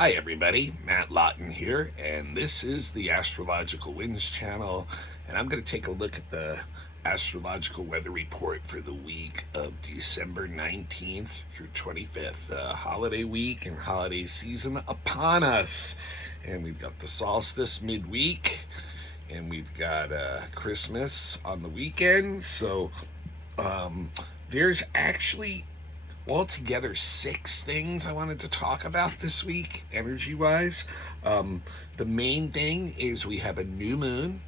Hi everybody, Matt Lawton here, and this is the Astrological Winds channel, and I'm going to take a look at the astrological weather report for the week of December 19th through 25th, holiday week and holiday season upon us. And we've got the solstice midweek, and we've got Christmas on the weekend, so there's actually altogether 6 things I wanted to talk about this week, energy wise. The main thing is we have a new moon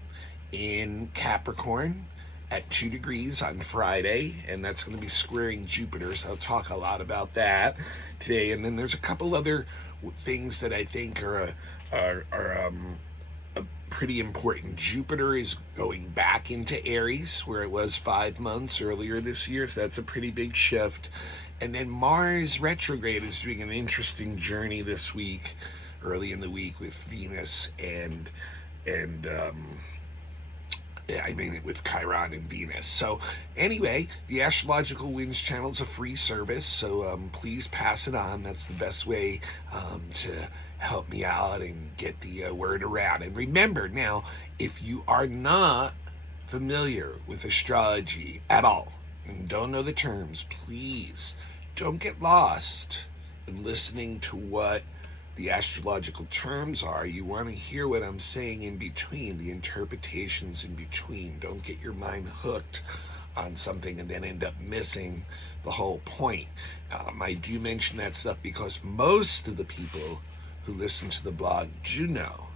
in Capricorn at 2 degrees on Friday, and that's going to be squaring Jupiter, so I'll talk a lot about that today. And then there's a couple other things that I think are pretty important. Jupiter is going back into Aries, where it was 5 months earlier this year, so that's a pretty big shift. And then Mars retrograde is doing an interesting journey this week, early in the week, with Venus and with Chiron and Venus. So anyway, the Astrological Winds channel is a free service, so please pass it on. That's the best way to help me out and get the word around. And remember now, if you are not familiar with astrology at all and don't know the terms, please don't get lost in listening to what the astrological terms are. You want to hear what I'm saying in between, the interpretations in between. Don't get your mind hooked on something and then end up missing the whole point. I do mention that stuff because most of the people who listen to the blog do know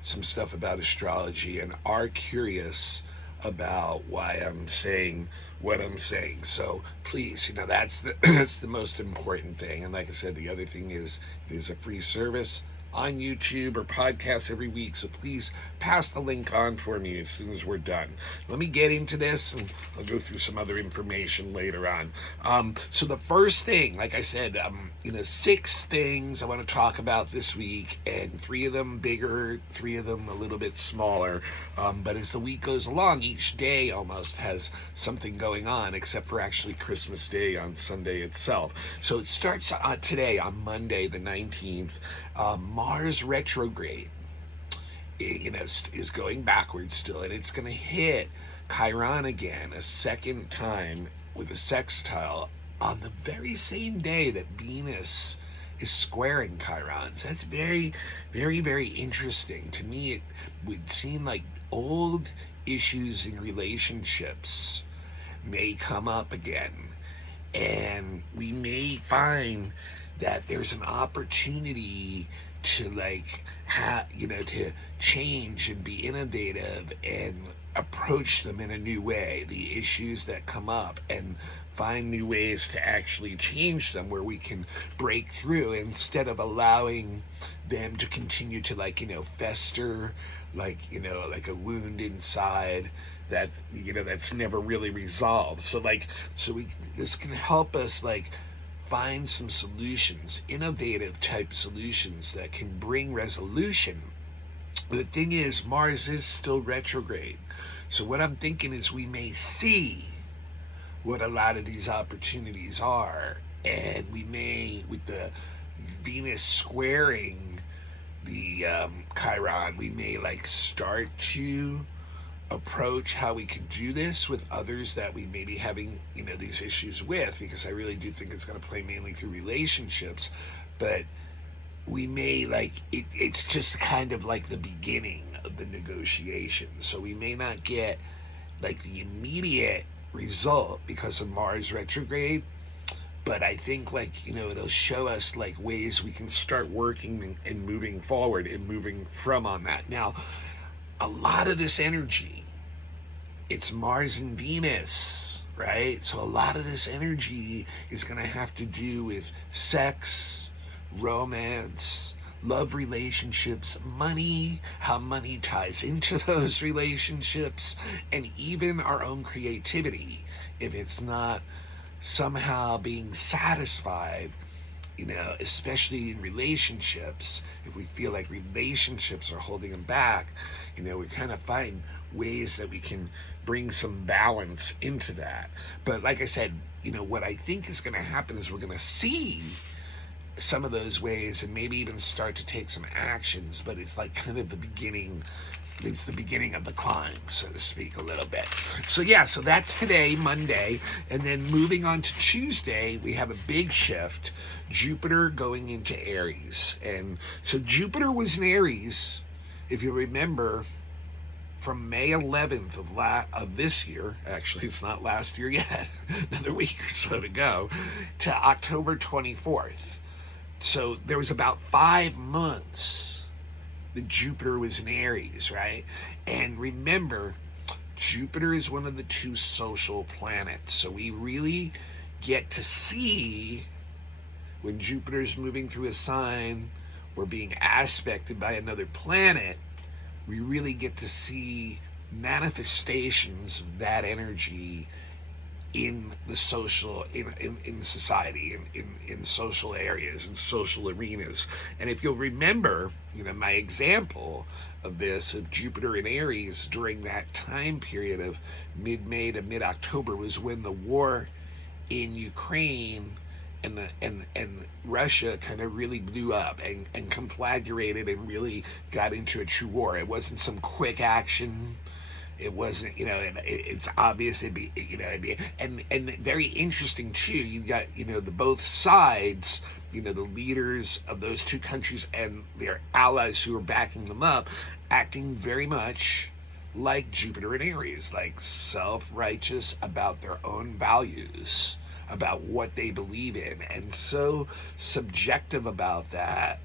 some stuff about astrology and are curious about why I'm saying what I'm saying. So please, that's the most important thing. And like I said, the other thing is it is a free service on YouTube or podcast every week. So please pass the link on for me as soon as we're done. Let me get into this, and I'll go through some other information later on. So the first thing, like I said, 6 things I want to talk about this week, and 3 of them bigger, 3 of them a little bit smaller. But as the week goes along, each day almost has something going on, except for actually Christmas Day on Sunday itself. So it starts today on Monday the 19th. Mars retrograde, is going backwards still, and it's going to hit Chiron again a second time with a sextile on the very same day that Venus is squaring Chiron. So that's very, very, very interesting. To me, it would seem like old issues in relationships may come up again, and we may find that there's an opportunity to to change and be innovative and approach them in a new way, the issues that come up, and find new ways to actually change them, where we can break through instead of allowing them to continue to fester like a wound inside that's never really resolved. So this can help us find some solutions, innovative type solutions that can bring resolution. The thing is, Mars is still retrograde. So what I'm thinking is we may see what a lot of these opportunities are. And we may, with the Venus squaring the Chiron, we may start to approach how we could do this with others that we may be having these issues with, because I really do think it's going to play mainly through relationships. But we may it's just kind of like the beginning of the negotiation, so we may not get the immediate result because of Mars retrograde. But I think it'll show us ways we can start working and moving forward and moving from on that. Now, a lot of this energy, it's Mars and Venus, right? So a lot of this energy is going to have to do with sex, romance, love relationships, money, how money ties into those relationships, and even our own creativity. If it's not somehow being satisfied, especially in relationships, if we feel like relationships are holding them back, we kind of find ways that we can bring some balance into that. But like I said, what I think is going to happen is we're going to see some of those ways and maybe even start to take some actions, but it's like kind of the beginning. It's the beginning of the climb, so to speak, a little bit. So yeah, so that's today, Monday, and then moving on to Tuesday, we have a big shift. Jupiter going into Aries, and so Jupiter was in Aries, if you remember, from May 11th of this year. Actually, it's not last year yet. Another week or so to go, to October 24th. So there was about 5 months that Jupiter was in Aries, right? And remember, Jupiter is one of the 2 social planets. So we really get to see when Jupiter's moving through a sign or being aspected by another planet, we really get to see manifestations of that energy in the social, in society, in social areas, in social arenas. And if you'll remember, my example of this, of Jupiter in Aries during that time period of mid-May to mid-October, was when the war in Ukraine and Russia kind of really blew up and conflagrated and really got into a true war. It wasn't some quick action. It wasn't, it's obvious it'd be, and very interesting too. You got, the both sides, the leaders of those 2 countries and their allies who are backing them up, acting very much like Jupiter and Aries, like self-righteous about their own values, about what they believe in, and so subjective about that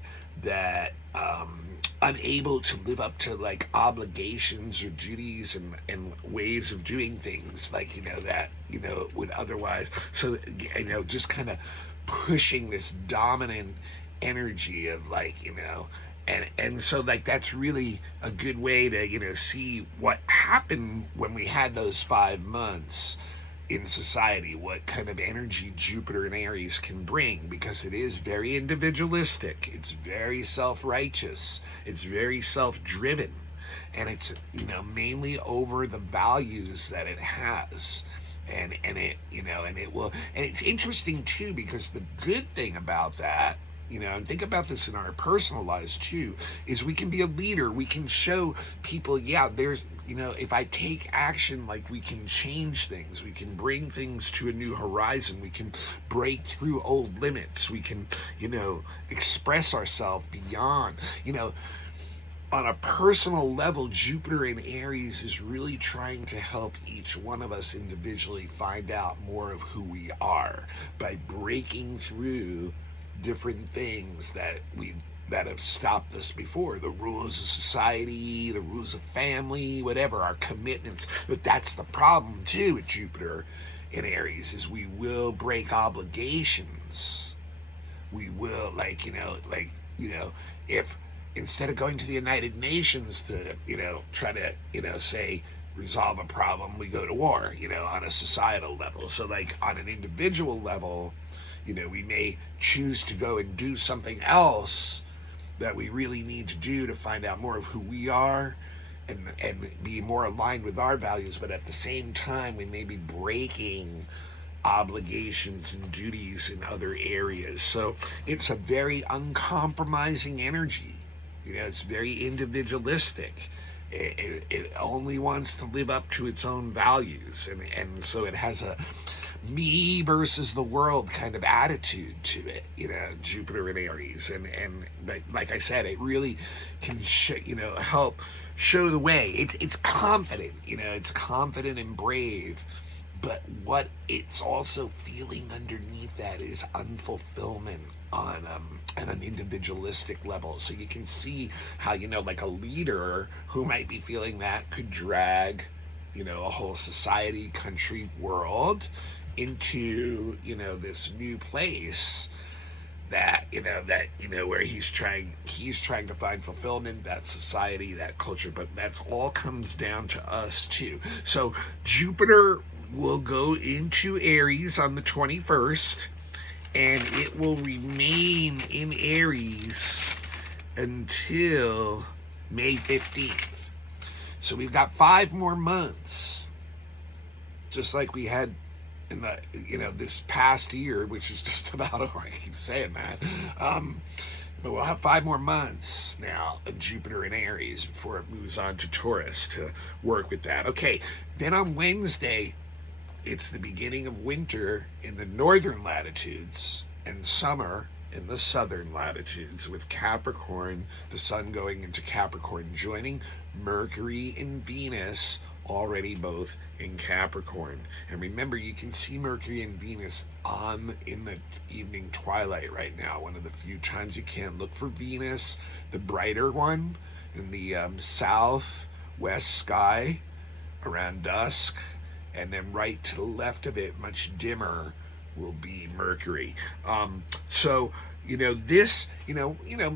unable to live up to like obligations or duties and ways of doing things like that would otherwise, so just kind of pushing this dominant energy of like and so like that's really a good way to see what happened when we had those 5 months in society, what kind of energy Jupiter and Aries can bring, because it is very individualistic, it's very self-righteous, it's very self-driven, and it's mainly over the values that it has. And it and it will, and it's interesting too, because the good thing about that, and think about this in our personal lives too, is we can be a leader. We can show people, there's, if I take action, like we can change things. We can bring things to a new horizon. We can break through old limits. We can, express ourselves beyond, on a personal level. Jupiter in Aries is really trying to help each one of us individually find out more of who we are by breaking through different things that have stopped us before, the rules of society, the rules of family, whatever, our commitments. But that's the problem too with Jupiter in Aries, is we will break obligations. We will, if instead of going to the United Nations to try to say resolve a problem, we go to war, on a societal level. So like on an individual level, we may choose to go and do something else that we really need to do to find out more of who we are and be more aligned with our values. But at the same time, we may be breaking obligations and duties in other areas. So it's a very uncompromising energy. It's very individualistic. It only wants to live up to its own values. And so it has a me versus the world kind of attitude to it, Jupiter in Aries. But like I said, it really can help show the way. It's confident, it's confident and brave. But what it's also feeling underneath that is unfulfillment on an individualistic level. So you can see how, like a leader who might be feeling that could drag, a whole society, country, world into, this new place that, where he's trying to find fulfillment, that society, that culture. But that all comes down to us too. So Jupiter will go into Aries on the 21st, and it will remain in Aries until May 15th. So we've got 5 more months, just like we had in the, this past year, which is just about over. I keep saying that. But we'll have 5 more months now of Jupiter in Aries before it moves on to Taurus to work with that. Okay, then on Wednesday, it's the beginning of winter in the northern latitudes and summer in the southern latitudes, with Capricorn, the sun going into Capricorn, joining Mercury and Venus already both in Capricorn. And remember, you can see Mercury and Venus in the evening twilight right now. One of the few times you can. Look for Venus, the brighter one, in the southwest sky around dusk, and then right to the left of it, much dimmer, will be Mercury. So this,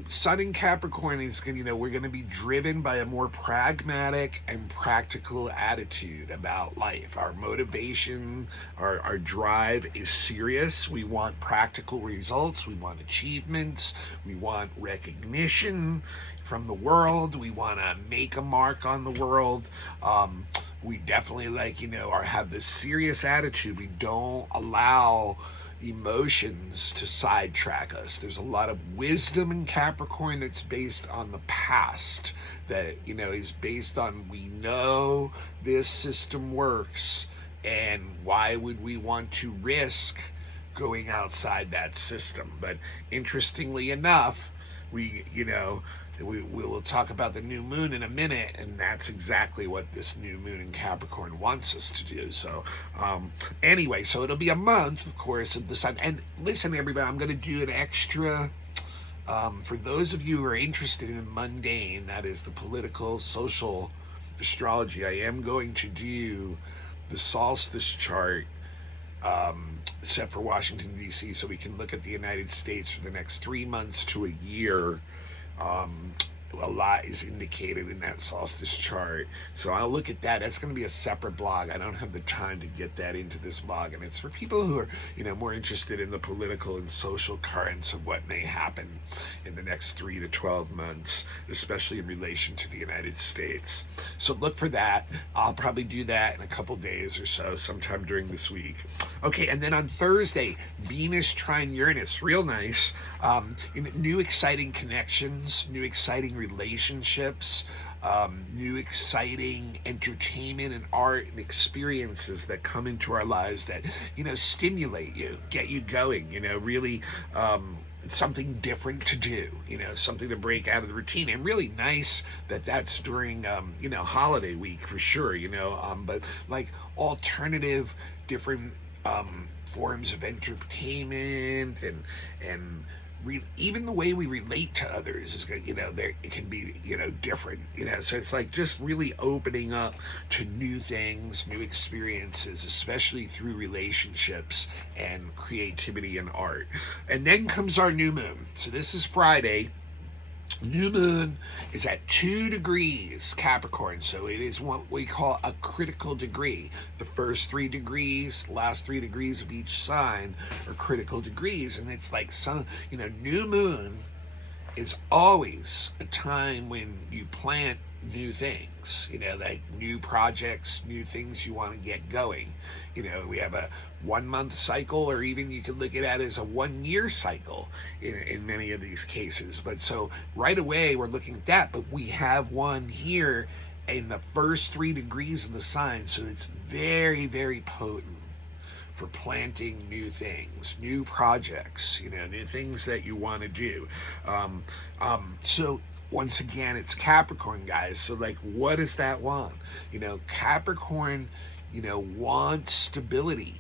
Sun in Capricorn is going to, we're going to be driven by a more pragmatic and practical attitude about life. Our motivation, our drive is serious. We want practical results. We want achievements. We want recognition from the world. We want to make a mark on the world. We definitely have this serious attitude. We don't allow emotions to sidetrack us. There's a lot of wisdom in Capricorn that's based on the past, that is based on, we know this system works, and why would we want to risk going outside that system? But interestingly enough, we will talk about the new moon in a minute, and that's exactly what this new moon in Capricorn wants us to do. So anyway, so it'll be a month, of course, of the sun. And listen, everybody, I'm going to do an extra, for those of you who are interested in mundane, that is the political, social astrology, I am going to do the solstice chart, set for Washington, D.C., so we can look at the United States for the next 3 months to a year. A lot is indicated in that solstice chart, so I'll look at that. That's going to be a separate blog. I don't have the time to get that into this blog, and it's for people who are more interested in the political and social currents of what may happen in the next 3 to 12 months, especially in relation to the United States. So look for that. I'll probably do that in a couple days or so, sometime during this week. Okay, and then on Thursday, Venus trine Uranus, real nice. New exciting connections, new exciting relationships, new exciting entertainment and art and experiences that come into our lives that stimulate you, get you going, really something different to do, something to break out of the routine. And really nice that that's during holiday week for sure, but like alternative, different forms of entertainment and even the way we relate to others is going it can be different, so it's like just really opening up to new things, new experiences, especially through relationships and creativity and art. And then comes our new moon. So this is Friday. New moon is at 2 degrees Capricorn, so it is what we call a critical degree. The first 3 degrees, last 3 degrees of each sign are critical degrees, and it's like new moon is always a time when you plant new things, like new projects, new things you want to get going. We have a 1 month cycle, or even you could look at it as a 1 year cycle in many of these cases. But so right away we're looking at that, but we have one here in the first 3 degrees of the sign, so it's very, very potent for planting new things, new projects, new things that you want to do. So once again, it's Capricorn, guys. So like, what does that want? Capricorn, wants stability.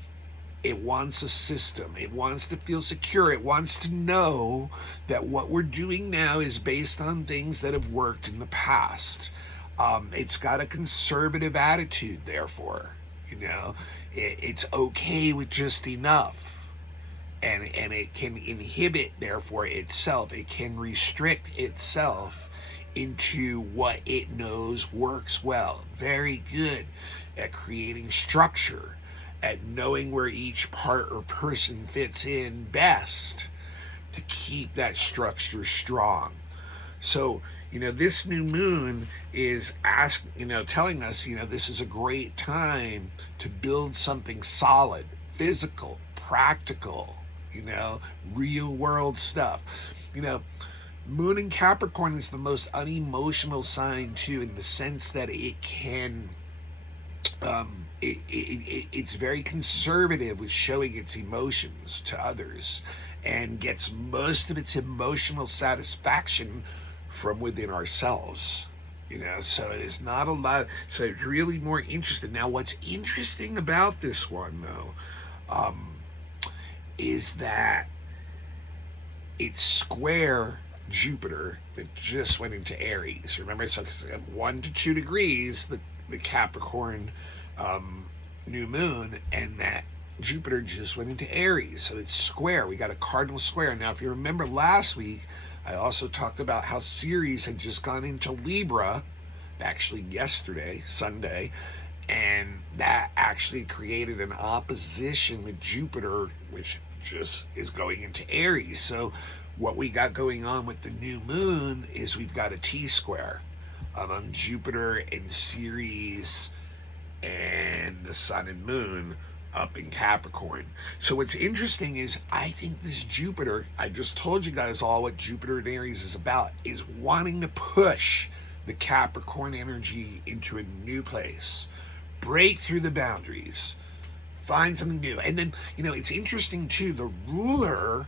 It wants a system. It wants to feel secure. It wants to know that what we're doing now is based on things that have worked in the past. It's got a conservative attitude, therefore. It's okay with just enough. And it can inhibit, therefore, itself. It can restrict itself into what it knows works well. Very good at creating structure, at knowing where each part or person fits in best to keep that structure strong. So, this new moon is telling us, this is a great time to build something solid, physical, practical, real world stuff. You know, Moon in Capricorn is the most unemotional sign too, in the sense that it can it's very conservative with showing its emotions to others, and gets most of its emotional satisfaction from within ourselves. So it is not a lot. So it's really more interested. Now, what's interesting about this one, though, is that it's square Jupiter that just went into Aries. Remember, so 1 to 2 degrees, the Capricorn new moon, and that Jupiter just went into Aries. So it's square. We got a cardinal square. Now, if you remember last week, I also talked about how Ceres had just gone into Libra, actually yesterday, Sunday, and that actually created an opposition with Jupiter, which just is going into Aries. So what we got going on with the new moon is we've got a T-square among Jupiter and Ceres and the sun and moon up in Capricorn. So what's interesting is, I think this Jupiter, I just told you guys all what Jupiter and Aries is about, is wanting to push the Capricorn energy into a new place, break through the boundaries, find something new. And then, it's interesting too, the ruler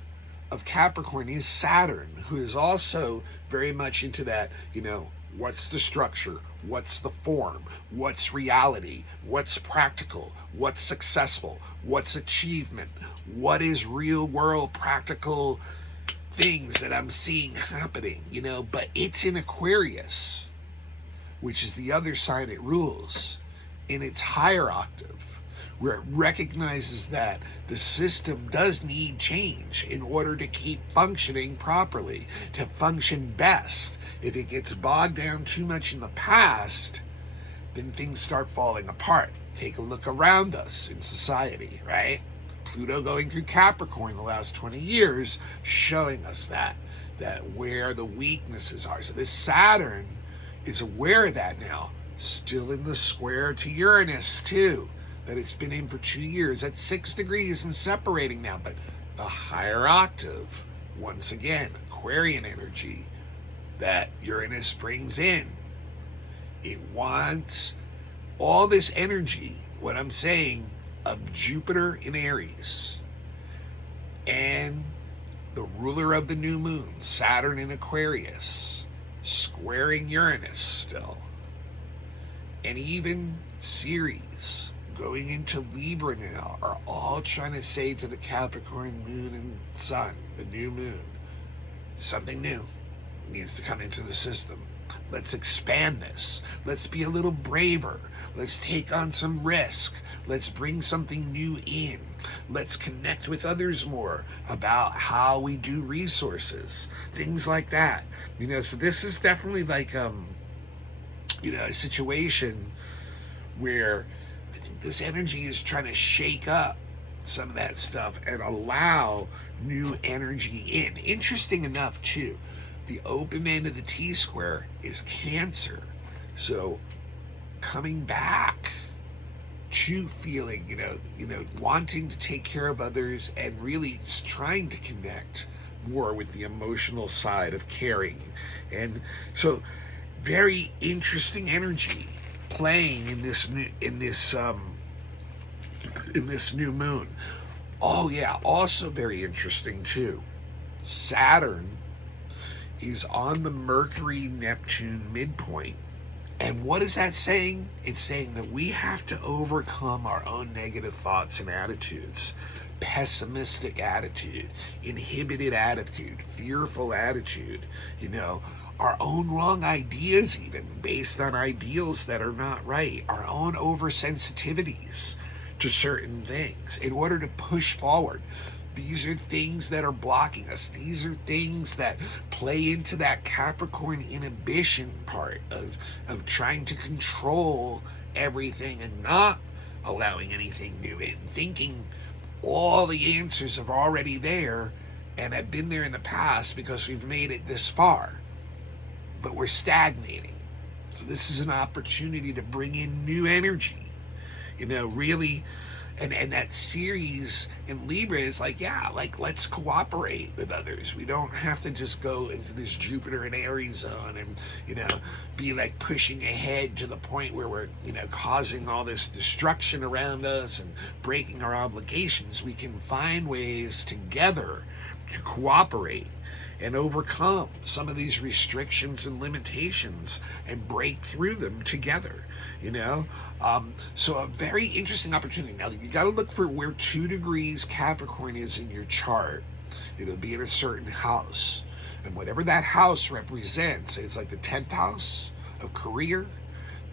of Capricorn is Saturn, who is also very much into that, what's the structure? What's the form? What's reality? What's practical? What's successful? What's achievement? What is real world practical things that I'm seeing happening? But it's in Aquarius, which is the other sign it rules, in its higher octave, where it recognizes that the system does need change in order to keep functioning properly, to function best. If it gets bogged down too much in the past, then things start falling apart. Take a look around us in society, right? Pluto going through Capricorn the last 20 years, showing us that where the weaknesses are. So this Saturn is aware of that now, still in the square to Uranus too, that it's been in for 2 years at 6 degrees and separating now, but the higher octave, once again, Aquarian energy that Uranus brings in. It wants all this energy, what I'm saying, of Jupiter in Aries and the ruler of the new moon, Saturn in Aquarius, squaring Uranus still, and even Ceres going into Libra now, are all trying to say to the Capricorn moon and sun, the new moon, something new needs to come into the system. Let's expand this. Let's be a little braver. Let's take on some risk. Let's bring something new in. Let's connect with others more about how we do resources, things like that. So this is definitely like a situation where I think this energy is trying to shake up some of that stuff and allow new energy in. Interesting enough too, the open end of the T-square is Cancer. So coming back to feeling, wanting to take care of others and really trying to connect more with the emotional side of caring. And so very interesting energy playing in this new moon. Oh yeah, also very interesting too. Saturn is on the Mercury-Neptune midpoint. And what is that saying? It's saying that we have to overcome our own negative thoughts and attitudes. Pessimistic attitude, inhibited attitude, fearful attitude, our own wrong ideas even, based on ideals that are not right, our own oversensitivities to certain things in order to push forward. These are things that are blocking us. These are things that play into that Capricorn inhibition part of trying to control everything and not allowing anything new in, thinking all the answers are already there and have been there in the past because we've made it this far, but we're stagnating. So this is an opportunity to bring in new energy, really and that series in Libra is like, yeah, like let's cooperate with others. We don't have to just go into this Jupiter and Aries zone and, you know, be like pushing ahead to the point where we're, you know, causing all this destruction around us and breaking our obligations. We can find ways together to cooperate and overcome some of these restrictions and limitations and break through them together, you know. So a very interesting opportunity. Now you got to look for where 2 degrees Capricorn is in your chart. It'll be in a certain house, and whatever that house represents, it's like the 10th house of career.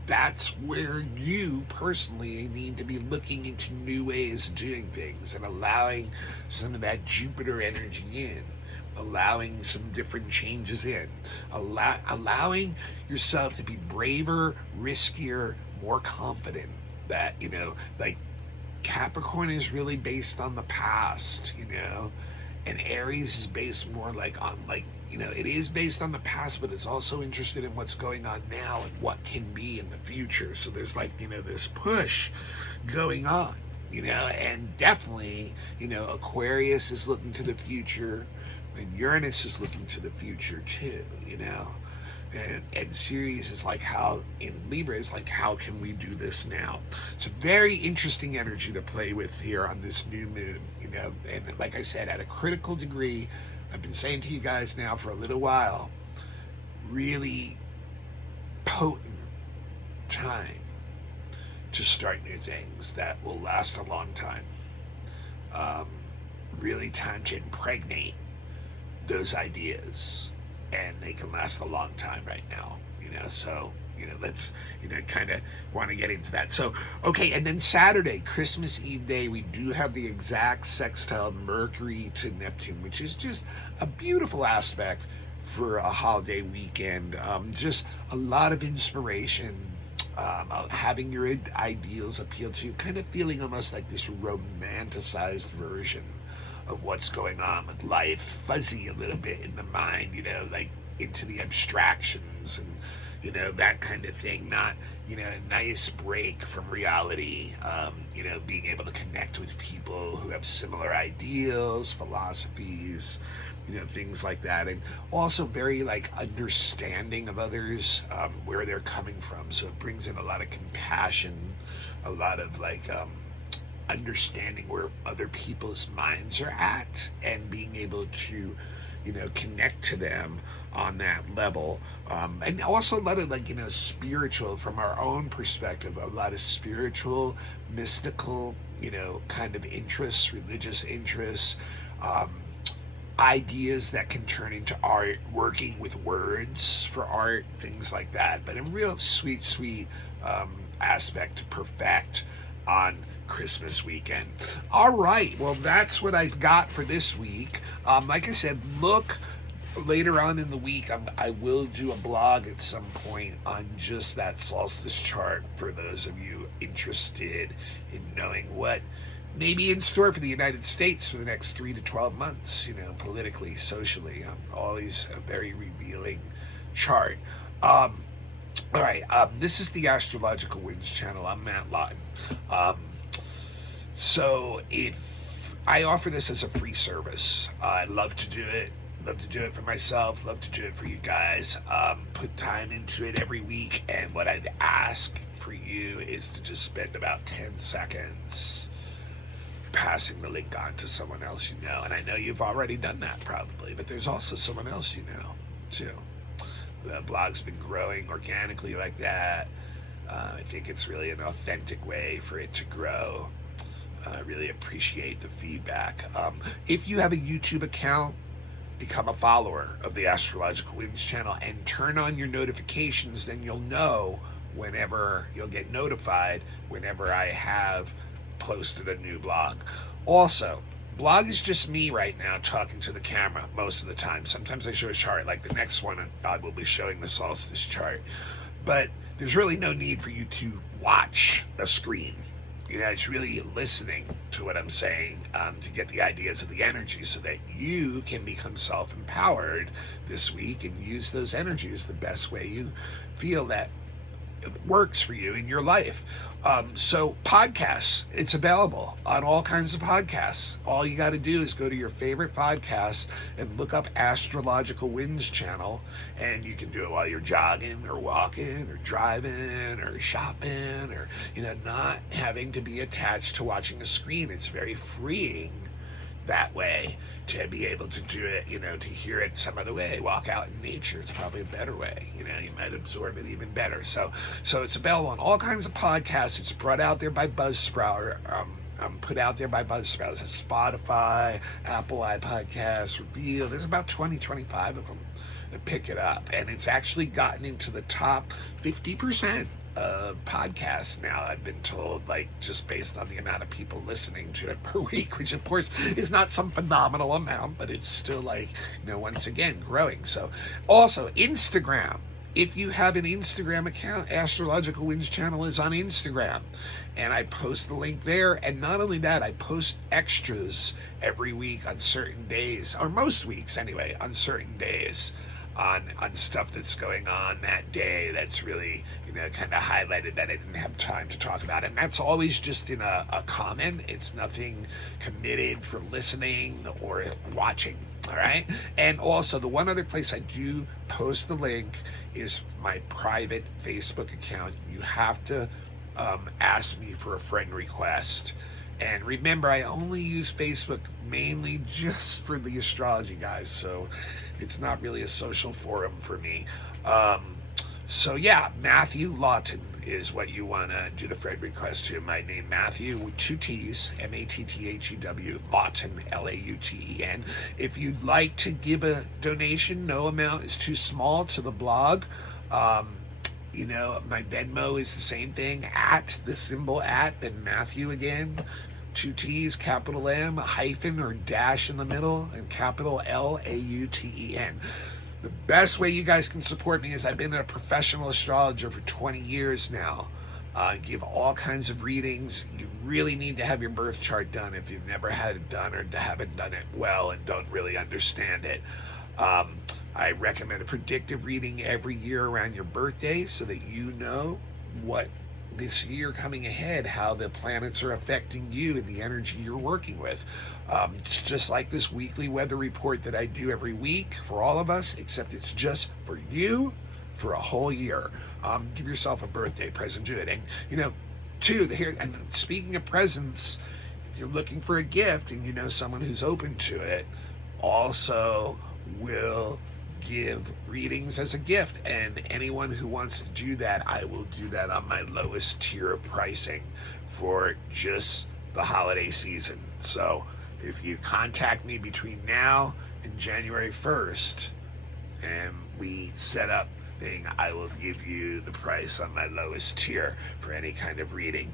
That's where you personally need to be looking into new ways of doing things and allowing some of that Jupiter energy in, allowing some different changes in, allowing yourself to be braver, riskier, more confident. That, you know, like Capricorn is really based on the past, you know, and Aries is based more like on, like, you know, it is based on the past, but it's also interested in what's going on now and what can be in the future. So there's like, you know, this push going on, you know, and definitely, you know, Aquarius is looking to the future and Uranus is looking to the future too, you know. And Ceres is like, how in Libra is like, how can we do this now? It's a very interesting energy to play with here on this new moon, you know. And like I said, at a critical degree, I've been saying to you guys now for a little while, really potent time to start new things that will last a long time. Really time to impregnate those ideas, and they can last a long time right now, you know. So, you know, let's, you know, kind of want to get into that. So, okay, and then Saturday, Christmas Eve day, we do have the exact sextile Mercury to Neptune, which is just a beautiful aspect for a holiday weekend. Just a lot of inspiration, having your ideals appeal to you, kind of feeling almost like this romanticized version of what's going on with life, fuzzy a little bit in the mind, you know, like into the abstractions and, you know, that kind of thing. Not, you know, a nice break from reality, you know, being able to connect with people who have similar ideals, philosophies, you know, things like that. And also very like understanding of others, where they're coming from. So it brings in a lot of compassion, a lot of like, understanding where other people's minds are at and being able to, you know, connect to them on that level. And also a lot of like, you know, spiritual from our own perspective, a lot of spiritual, mystical, you know, kind of interests, religious interests, ideas that can turn into art, working with words for art, things like that. But a real sweet aspect to perfect on Christmas weekend. All right, well, that's what I've got for this week. Like I said, look later on in the week. I will do a blog at some point on just that solstice chart for those of you interested in knowing what may be in store for the United States for the next 3 to 12 months, you know, politically, socially. Always a very revealing chart. All right, this is the Astrological Winds channel. I'm Matt Lawton. So if I offer this as a free service, I love to do it. Love to do it for myself. Love to do it for you guys. Put time into it every week. And what I'd ask for you is to just spend about 10 seconds passing the link on to someone else you know. And I know you've already done that probably, but there's also someone else you know too. The blog's been growing organically like that. I think it's really an authentic way for it to grow. I really appreciate the feedback. If you have a YouTube account, become a follower of the Astrological Winds channel and turn on your notifications. Then you'll know whenever, you'll get notified whenever I have posted a new blog. Also, blog is just me right now talking to the camera most of the time. Sometimes I show a chart, like the next one I will be showing the solstice chart. But there's really no need for you to watch a screen. You know, it's really listening to what I'm saying, to get the ideas of the energy so that you can become self-empowered this week and use those energies the best way you feel that works for you in your life. So podcasts, it's available on all kinds of podcasts. All you got to do is go to your favorite podcast and look up Astrological Winds channel, and you can do it while you're jogging or walking or driving or shopping, or not having to be attached to watching a screen. It's very freeing that way to be able to do it, to hear it some other way. Walk out in nature. It's probably a better way. You might absorb it even better. So it's available on all kinds of podcasts. It's brought out there by Buzzsprout. Put out there by Buzzsprout. It's Spotify, Apple iPodcasts, Reveal. There's about 25 of them that pick it up. And it's actually gotten into the top 50% of podcasts now, I've been told, like, just based on the amount of people listening to it per week, which of course is not some phenomenal amount, but it's still, like, once again, growing. So also Instagram. If you have an Instagram account, Astrological Winds channel is on Instagram, and I post the link there. And not only that, I post extras every week on certain days, or most weeks anyway, on certain days, on stuff that's going on that day that's really, kind of highlighted that I didn't have time to talk about. And that's always just in a comment. It's nothing committed for listening or watching. All right. And also, the one other place I do post the link is my private Facebook account. You have to ask me for a friend request. And remember, I only use Facebook mainly just for the astrology guys, so it's not really a social forum for me. So yeah, Matthew Lawton is what you want to do the friend request to. My name, Matthew, with 2 T's, Mattthew, Lawton, Lauten. If you'd like to give a donation, no amount is too small to the blog. My Venmo is the same thing, at the symbol at, then Matthew again, 2 T's, capital M, a hyphen or dash in the middle, and capital Lauten. The best way you guys can support me is I've been a professional astrologer for 20 years now. I give all kinds of readings. You really need to have your birth chart done if you've never had it done or haven't done it well and don't really understand it. I recommend a predictive reading every year around your birthday so that you know what this year coming ahead, how the planets are affecting you and the energy you're working with. It's just like this weekly weather report that I do every week for all of us, except it's just for you for a whole year. Give yourself a birthday present, do it. And, and speaking of presents, if you're looking for a gift and you know someone who's open to it, also will give readings as a gift, and anyone who wants to do that, I will do that on my lowest tier of pricing for just the holiday season. So if you contact me between now and January 1st and we set up thing, I will give you the price on my lowest tier for any kind of reading.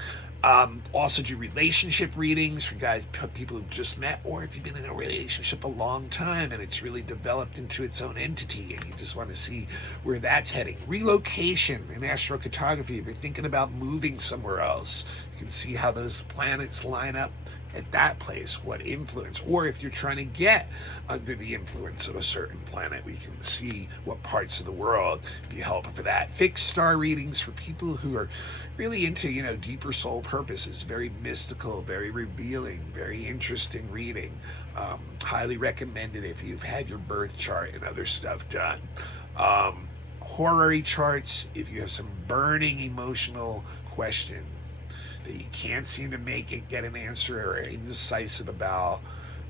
Also do relationship readings for guys, people who've just met, or if you've been in a relationship a long time and it's really developed into its own entity and you just want to see where that's heading. Relocation in astrocartography, if you're thinking about moving somewhere else, you can see how those planets line up at that place, what influence, or if you're trying to get under the influence of a certain planet, we can see what parts of the world be helpful for that. Fixed star readings for people who are really into, deeper soul purposes, very mystical, very revealing, very interesting reading. Highly recommended if you've had your birth chart and other stuff done. Horary charts, if you have some burning emotional question that you can't seem to get an answer or are indecisive about,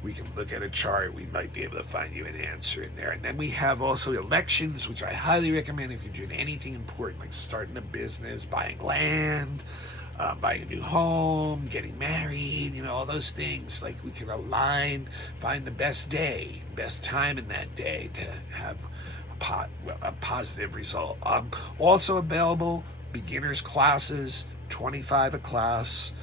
we can look at a chart. We might be able to find you an answer in there. And then we have also elections, which I highly recommend if you're doing anything important, like starting a business, buying land, buying a new home, getting married, all those things. Like, we can find the best day, best time in that day to have a positive result. Also available, beginners classes, $25 a class,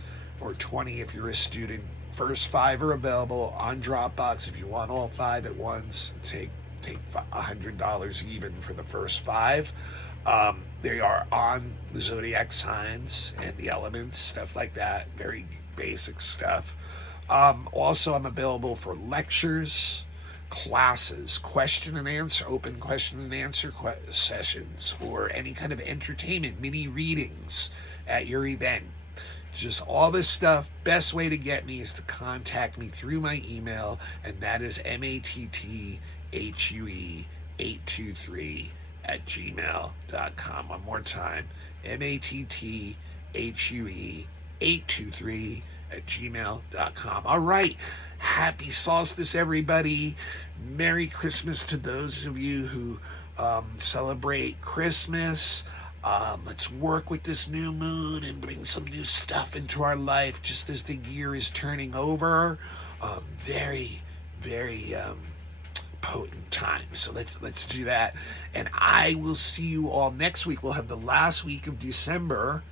or $20 if you're a student. First 5 are available on Dropbox. If you want all 5 at once, take $100 even for the first 5. They are on the zodiac signs and the elements, stuff like that, very basic stuff. Also, I'm available for lectures. classes, question and answer, open question and answer sessions, or any kind of entertainment, mini readings at your event. Just all this stuff. Best way to get me is to contact me through my email, and that is matthtue823 One more time, matthtue823 All right. Happy solstice, everybody. Merry Christmas to those of you who celebrate Christmas. Let's work with this new moon and bring some new stuff into our life just as the year is turning over. Very, very potent time. So let's do that. And I will see you all next week. We'll have the last week of December.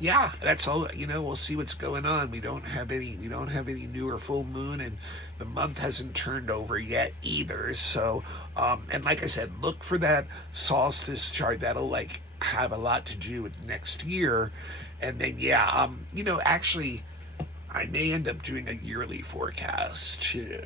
Yeah, that's all. We'll see what's going on. We don't have any new or full moon, and the month hasn't turned over yet either. So, and like I said, look for that solstice chart. That'll have a lot to do with next year. And then actually, I may end up doing a yearly forecast too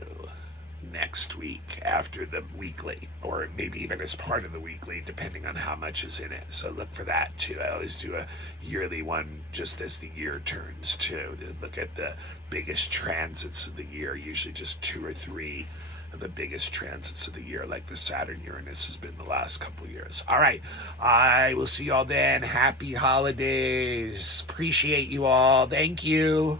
next week after the weekly, or maybe even as part of the weekly, depending on how much is in it. So look for that too. I always do a yearly one just as the year turns too, to look at the biggest transits of the year, usually just 2 or 3 of the biggest transits of the year, like the Saturn Uranus has been the last couple years. All right, I will see y'all then. Happy holidays. Appreciate you all. Thank you.